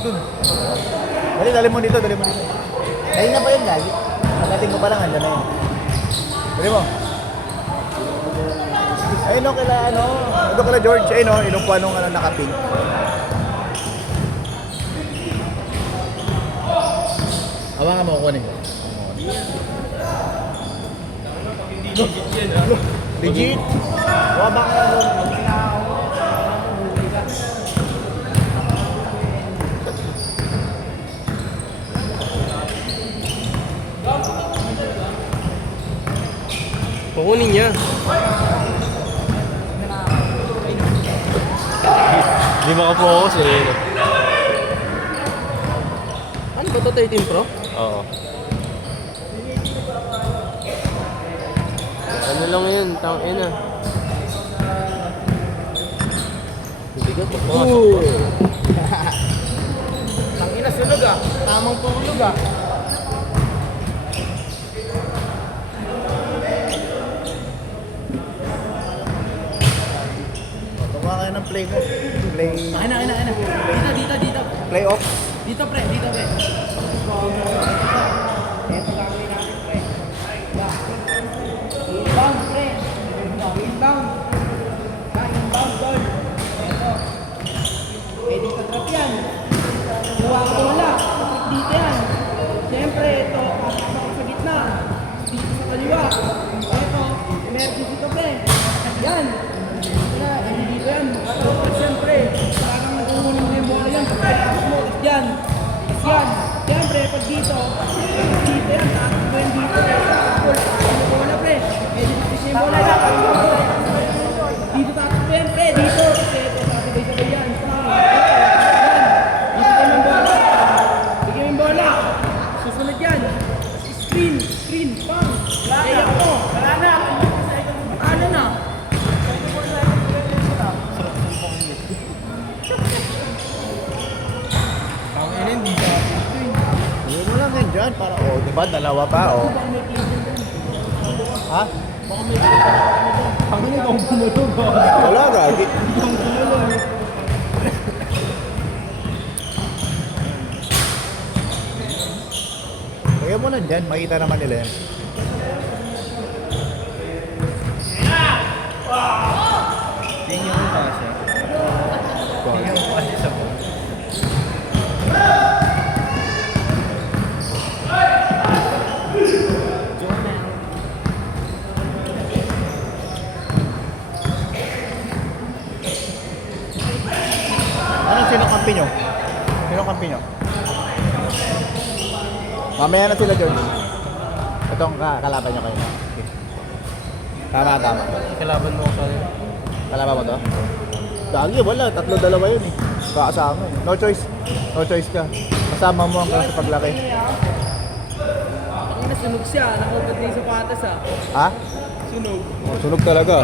dun. Dali mo dito, dali mo dito. Ayun na ba yun, lagi? Pagdating mo pa lang, andyan na yun. Dali mo. Ayun o, kila ano, ito kila George, ayun o, inupuan nung ano, nakapink. Hawakan mo, kukunin ko. Legit? Wabak na nun. Kukunin niya. Hindi makapokus eh. Ano ba ito? 13 Pro? Oo. Ano lang yun? Tangina. Hindi ka pumasok pa. Tangina sunog ah. Tamang tulog ah. Tumawa kayo ng play mo. Play... Ana. Dito. Play off. Dito, pre. Ito gagawin natin, pre. Inbound, pre. Inbound. Inbound, goal. Ito. Dito trap yan. Kuha ko wala. Trap dito yan. Siyempre, ito. Pasok ako sa gitna. Dito sa kaliwa. Ito. Emergency to, pre. Yan. Dito yan. Siyempre, parang nakukunin mo yung bola yan. Pagkatapos mo, yan. Yan. Siyempre, pag dito yan. Takot mo yan dito. Takot mo bola, pre. Dito siya yung bola. Dito takot mo yan, pre. Dito. Kasi ito, sabay-sabay yan. Yan. Dito kayo ng bola. Bigyan yung bola. Susunod yan. Screen. Pang. Kaya ko. Wala na. Ano na? Hindi mo lang yan dyan. Para, oh, diba? Dalawa pa, oh. Ha? Ang galing kong bumulog. Wala, gagi. Kaya mo lang dyan. Makita naman nila yan. Tingin yung pasa. Tingin yung pasa sa ball. Sino kampi nyo? Mamaya na sila, George. Ito ang kalaban nyo kayo. Okay. Tama. Kalaban mo ko sa akin. Kalaban mo to? Gagi, wala. 3-2 yun eh. Kakasama eh. No choice ka. Kasama mo hanggang sa paglaki. Ang nasunog siya. Nakaugat na yung sapatas ah. Ha? Sunog. Oh, sunog talaga.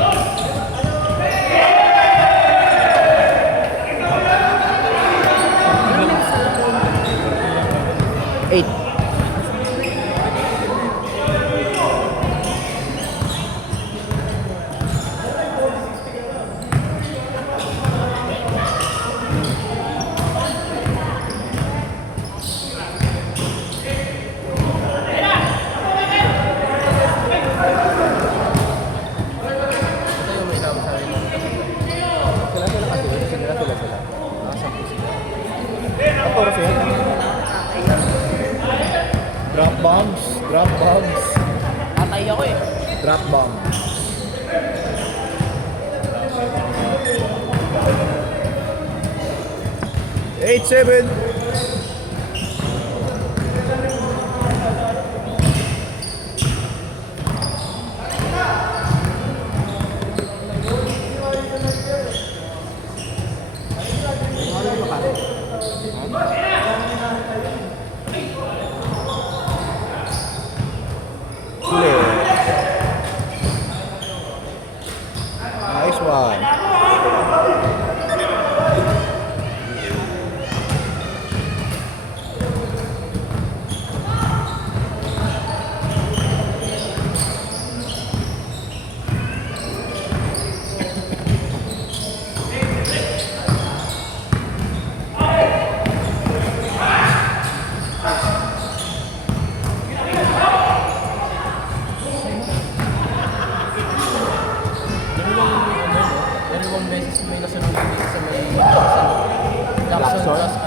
Eight. Ito yung may tawag sa akin. Sila kasi. Sila. Nakasampu sila. Ako kasi. Drop bombs. Tatay ako eh. Drop bomb. Eight, 7. Nice one.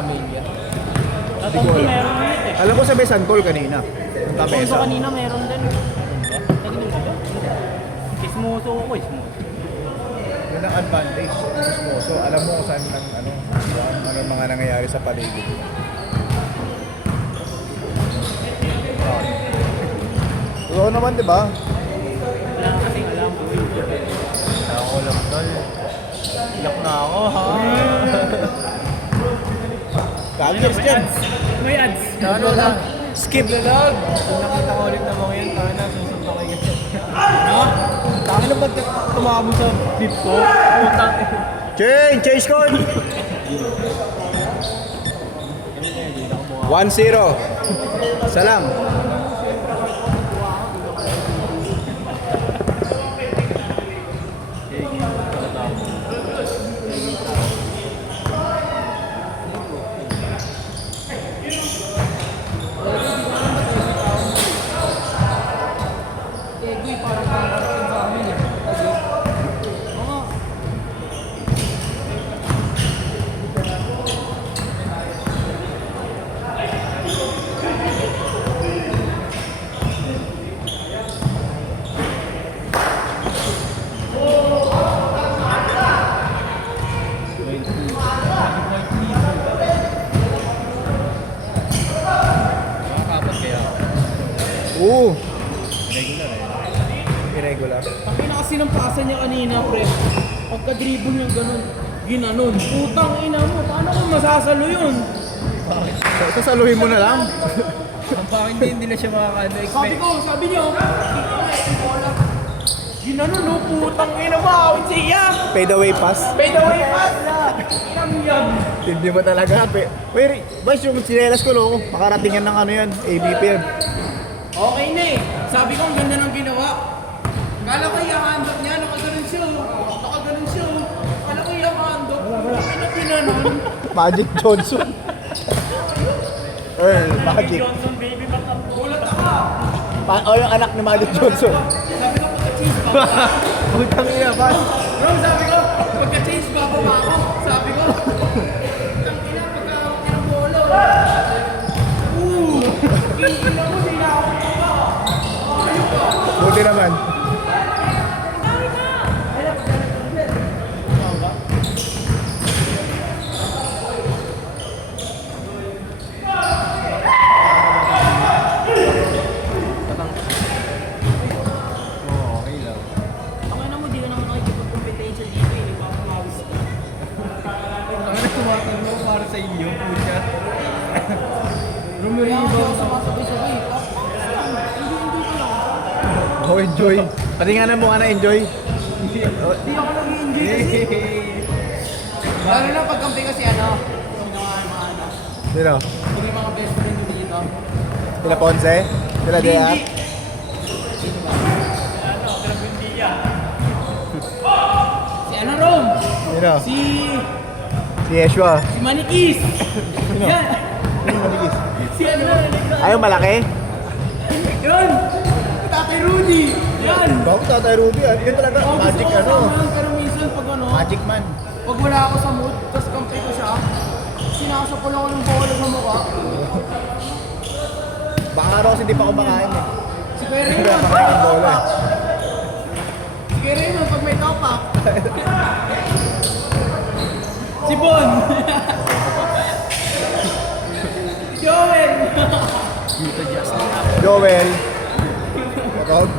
Amelia. Hindi ko alam. Meron ulit eh. Alam ko sa San Paul kanina. Yung Kung Tapesa. kanina meron din. Naging ba? Ismoso ko, ismoso. Yun ang advantage. So, alam mo kung saan ano mga nangyayari sa paligid. Oo naman, di ba? Wala kasing alam. Ako lang, tol. Ilak na ako, ha? Kagers dyan. May ads. Ano na? Skip na lang. Kung nakita ko ulit na mga yan, parang nasusunod ako yan. Ha? Taka na ba't tumama sa flip ko? Putang. Change code! 1-0. Salam. Nakakapat kaya. Oo. Regular eh. Irregular. Pakina kasi ng pasa niya kanina, pre. Pagka-dribble niya ganun, ginanon. Putang ina mo, paano kung masasalo yun? Sasaluhin mo na lang. Ang bakit hindi na siya makaka-expect. Sabi niyo, ginanon no, putang ina mo, awit siya. Fade away pass. By the way, pass na. Inang yan. Hindi mo talaga. Wait, boys, yung sinelas ko, no? Makarating yan ng ano yan, ABPM. Okay na eh. Sabi ko, ang ganda ng ginawa. Kala ko i-handle niya, nakaganon siya. Nakaganon siya. Kala ko i-handle. Ano pinanon? Magic Johnson. Earl, Magic. Johnson baby baka. Gulat ako. O yung anak ni Magic Johnson. Sabi ko, pagka-cheese ba? Putang ina, boss. Bro, sabi ko, pagka-change ba ako? Sabi ko, putang ina, pagka-awak niya ng bolo. Ina mo, di na ako pa. Buti naman. Okay lang. Ako na mo, di ka naman nakikipag-competition dito eh. Nagpapamawis ka. Ang tumatanong para sa iyo, pucha. Kaya ako sumasabay-sabay. Hindi ko lang. Oh, enjoy. Patinganan mo nga na enjoy. Hindi ako nag-i-enjoy kasi. Lalo na pagkampi kasi ano, yung mga ano, Sino? yung may mga best friend ko dito. Sila Ponce? Sila Dea? Si ano Rom? Sino? Si Yeshua. Si Manikis. Sino? Yan. Sino maligis? Si ano? Ayaw malaki? Yun. Si Tatay Rudy. Yan. Bakit tatay Ruby? Yun talaga. Oh, gusto Magic ko ano? kasama yun, pero minsan pag ano, Magic man. pag wala ako sa mood, tapos kampi ko siya, sinasapol ako ng bola sa mukha. Baka araw kasi hindi pa kumakain eh. Si Kuya Hindi Raymond. pa kumakain ng bola eh. Si Kuya Raymond pag may topak. Si Bon. Joel. Joel. Shout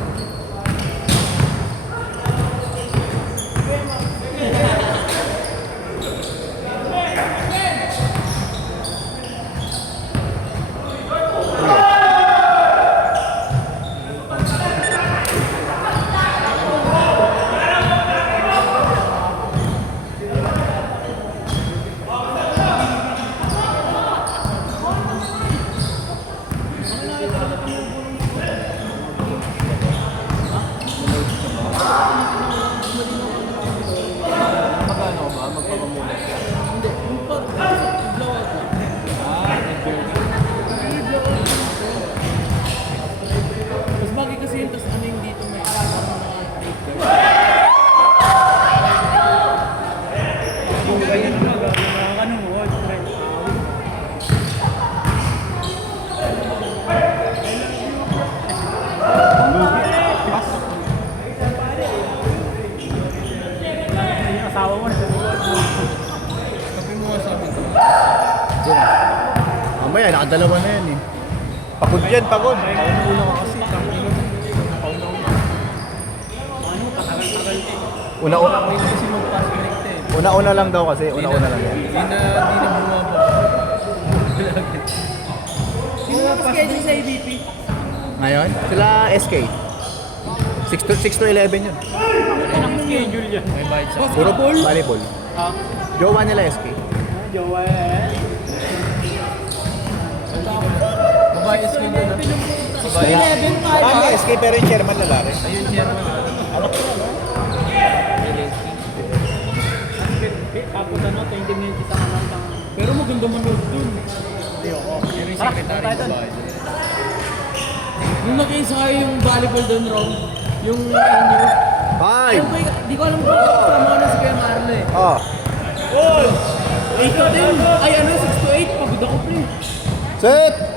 Mamaya, nakadalawa na yan eh. Pagod yan, pagod. Pauna ka kasi, tangin mo. Pauna-una. Ano, katagal-tagal eh. Una-una. Ako yun kasi mag-pass direct eh. Una-una lang daw kasi, una-una lang yan. Di na bumaba. Sino na schedule sa ABP? Ngayon, sila SK. 6 to 11 yun. Anong schedule yan? May bayad sa Puro volleyball. Ha? Jowa nila SK. Jowa eh. babae is ko na. Babae. 11 tayo. Mami SK pero yung chairman lalaki. Ayun, chairman. Anak ko na, no? Tapos ano, 20 minutes isang lang. Pero maganda manood dun. Ayoko. Pero yung secretary babae. Nung nakisa kayo yung volleyball doon, Rom, yung ano, 5. di ko alam kung kasama ko na si Kuya Marlo eh. Oh. 8 to 10, ay ano, 6 to 8, pagod ako pre. Set!